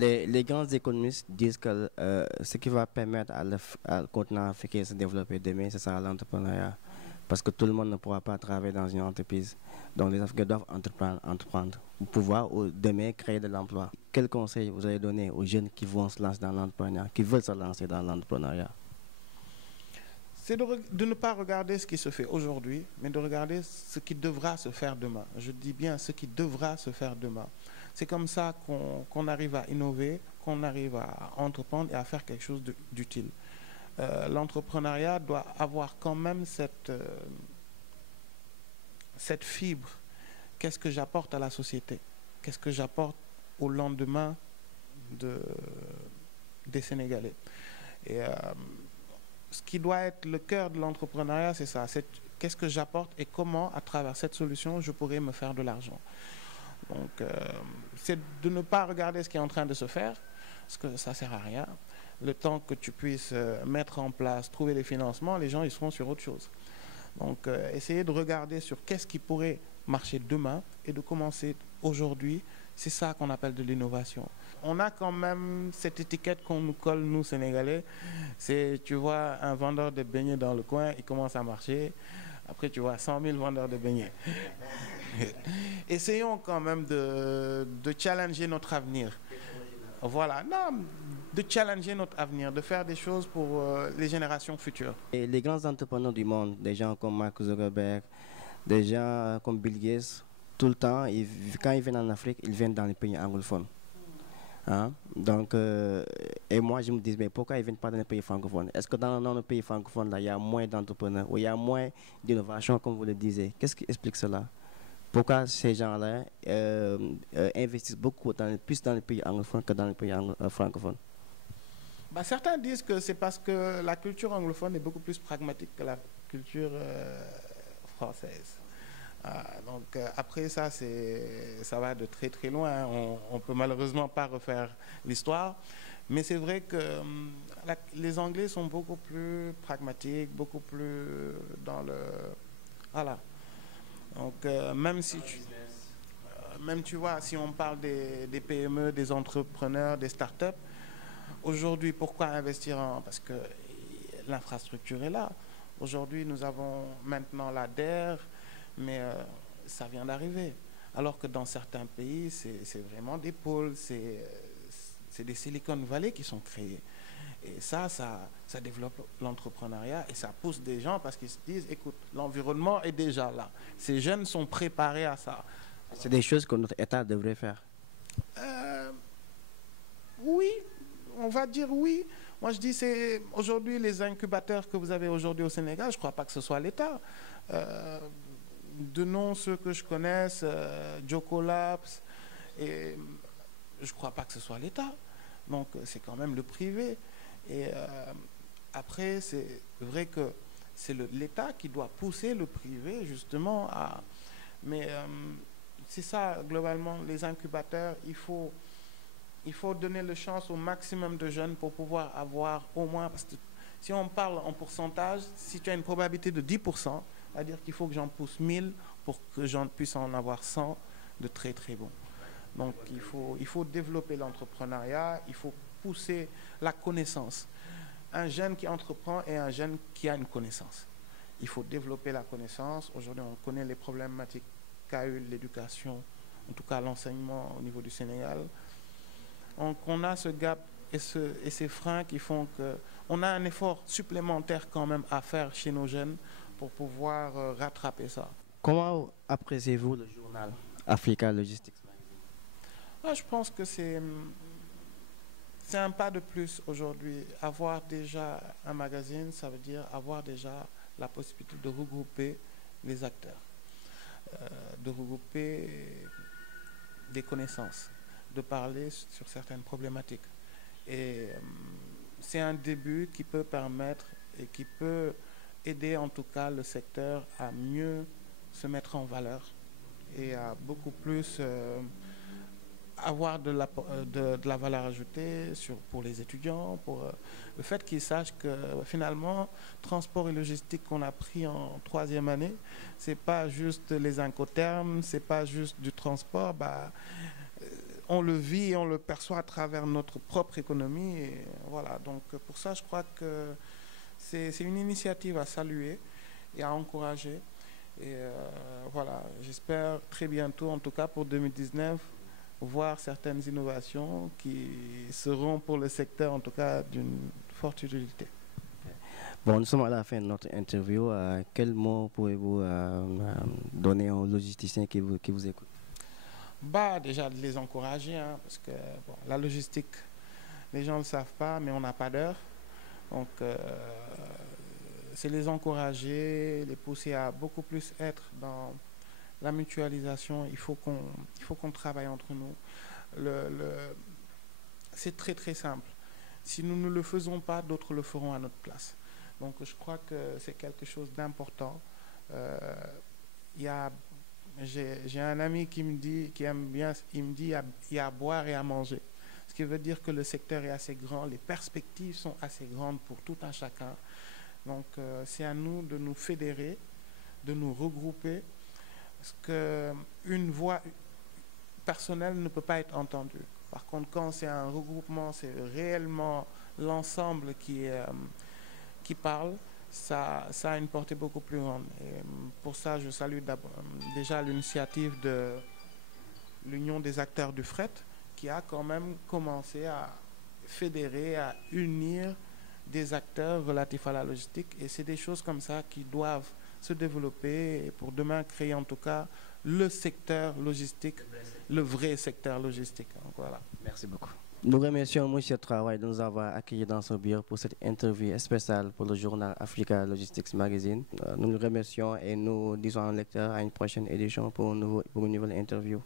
Les grands économistes disent que ce qui va permettre à le continent africain de se développer demain, c'est ça l'entrepreneuriat. Parce que tout le monde ne pourra pas travailler dans une entreprise. Donc les Africains doivent entreprendre pour pouvoir demain créer de l'emploi. Quel conseil vous allez donner aux jeunes qui vont se lancer dans l'entrepreneuriat, qui veulent se lancer dans l'entrepreneuriat? C'est de ne pas regarder ce qui se fait aujourd'hui, mais de regarder ce qui devra se faire demain. Je dis bien ce qui devra se faire demain. C'est comme ça qu'on arrive à innover, qu'on arrive à entreprendre et à faire quelque chose d'utile. L'entrepreneuriat doit avoir quand même cette fibre. Qu'est-ce que j'apporte à la société? Qu'est-ce que j'apporte au lendemain des Sénégalais? Et ce qui doit être le cœur de l'entrepreneuriat, c'est ça. Qu'est-ce que j'apporte et comment, à travers cette solution, je pourrais me faire de l'argent. Donc, c'est de ne pas regarder ce qui est en train de se faire, parce que ça ne sert à rien. Le temps que tu puisses mettre en place, trouver les financements, les gens ils seront sur autre chose. Donc, essayer de regarder sur qu'est-ce qui pourrait marcher demain et de commencer aujourd'hui, c'est ça qu'on appelle de l'innovation. On a quand même cette étiquette qu'on nous colle, nous, Sénégalais. C'est, tu vois, un vendeur de beignets dans le coin, il commence à marcher. Après, tu vois 100 000 vendeurs de beignets. Essayons quand même de challenger notre avenir. Voilà, non, de challenger notre avenir, de faire des choses pour les générations futures. Et les grands entrepreneurs du monde, des gens comme Mark Zuckerberg, des gens comme Bill Gates, tout le temps, quand ils viennent en Afrique, ils viennent dans les pays anglophones. Hein? Donc, et moi, je me dis, mais pourquoi ils ne viennent pas dans les pays francophones? Est-ce que dans nos pays francophones, là, il y a moins d'entrepreneurs ou il y a moins d'innovation, comme vous le disiez? Qu'est-ce qui explique cela? Pourquoi ces gens-là investissent beaucoup plus dans les pays anglophones que dans les pays francophones? Bah, certains disent que c'est parce que la culture anglophone est beaucoup plus pragmatique que la culture française. Donc après ça, ça va de très très loin. On peut malheureusement pas refaire l'histoire, mais c'est vrai que les Anglais sont beaucoup plus pragmatiques, beaucoup plus dans le voilà. Donc même tu vois, si on parle des PME, des entrepreneurs, des startups, aujourd'hui, pourquoi investir parce que l'infrastructure est là. Aujourd'hui, nous avons maintenant la DER, mais ça vient d'arriver. Alors que dans certains pays, c'est vraiment des pôles, c'est des Silicon Valley qui sont créés. Et ça développe l'entrepreneuriat et ça pousse des gens parce qu'ils se disent, écoute, l'environnement est déjà là. Ces jeunes sont préparés à ça. C'est des choses que notre État devrait faire. Oui, on va dire oui. Moi, je dis, c'est aujourd'hui les incubateurs que vous avez aujourd'hui au Sénégal, je ne crois pas que ce soit l'État. De nom, ceux que je connaisse, Jocolabs, et je ne crois pas que ce soit l'État. Donc, c'est quand même le privé. Et après, c'est vrai que c'est l'État qui doit pousser le privé, justement, à... Mais c'est ça, globalement, les incubateurs, il faut donner la chance au maximum de jeunes pour pouvoir avoir au moins... Parce que si on parle en pourcentage, si tu as une probabilité de 10%, c'est-à-dire qu'il faut que j'en pousse 1000 pour que j'en puisse en avoir 100 de très très bons. Donc il faut développer l'entrepreneuriat, il faut pousser la connaissance. Un jeune qui entreprend est un jeune qui a une connaissance. Il faut développer la connaissance. Aujourd'hui, on connaît les problématiques qu'a eu l'éducation, en tout cas l'enseignement au niveau du Sénégal. Donc on a ce gap et ces freins qui font qu'on a un effort supplémentaire quand même à faire chez nos jeunes pour pouvoir rattraper ça. Comment appréciez-vous le journal Africa Logistics Magazine? Je pense que c'est un pas de plus aujourd'hui. Avoir déjà un magazine, ça veut dire avoir déjà la possibilité de regrouper les acteurs, de regrouper des connaissances, de parler sur certaines problématiques. Et c'est un début qui peut permettre et qui peut aider en tout cas le secteur à mieux se mettre en valeur et à beaucoup plus avoir de la valeur ajoutée pour les étudiants, pour le fait qu'ils sachent que finalement, transport et logistique qu'on a pris en 3e année, c'est pas juste les incoterms, c'est pas juste du transport. on le vit et on le perçoit à travers notre propre économie. Et voilà, donc pour ça, je crois que c'est une initiative à saluer et à encourager. Et voilà, j'espère très bientôt, en tout cas pour 2019, voir certaines innovations qui seront pour le secteur, en tout cas, d'une forte utilité. Bon, nous sommes à la fin de notre interview. Quel mot pouvez-vous donner aux logisticiens qui vous écoutent? Bah, déjà de les encourager, hein, parce que bon, la logistique, les gens ne le savent pas, mais on n'a pas d'heure. Donc, c'est les encourager, les pousser à beaucoup plus être dans la mutualisation. Il faut qu'on travaille entre nous. C'est très très simple. Si nous ne le faisons pas, d'autres le feront à notre place. Donc, je crois que c'est quelque chose d'important. J'ai un ami qui me dit, qui aime bien, il me dit il y a à boire et à manger. Ce qui veut dire que le secteur est assez grand, les perspectives sont assez grandes pour tout un chacun. Donc c'est à nous de nous fédérer, de nous regrouper, parce qu'une voix personnelle ne peut pas être entendue. Par contre, quand c'est un regroupement, c'est réellement l'ensemble qui parle. Ça a une portée beaucoup plus grande. Et pour ça, je salue déjà l'initiative de l'Union des acteurs du fret, qui a quand même commencé à fédérer, à unir des acteurs relatifs à la logistique. Et c'est des choses comme ça qui doivent se développer et pour demain créer en tout cas le secteur logistique, le vrai secteur logistique. Donc, voilà. Merci beaucoup. Nous remercions M. Traoré de nous avoir accueillis dans son bureau pour cette interview spéciale pour le journal Africa Logistics Magazine. Nous le remercions et nous disons au lecteur à une prochaine édition pour une nouvelle interview.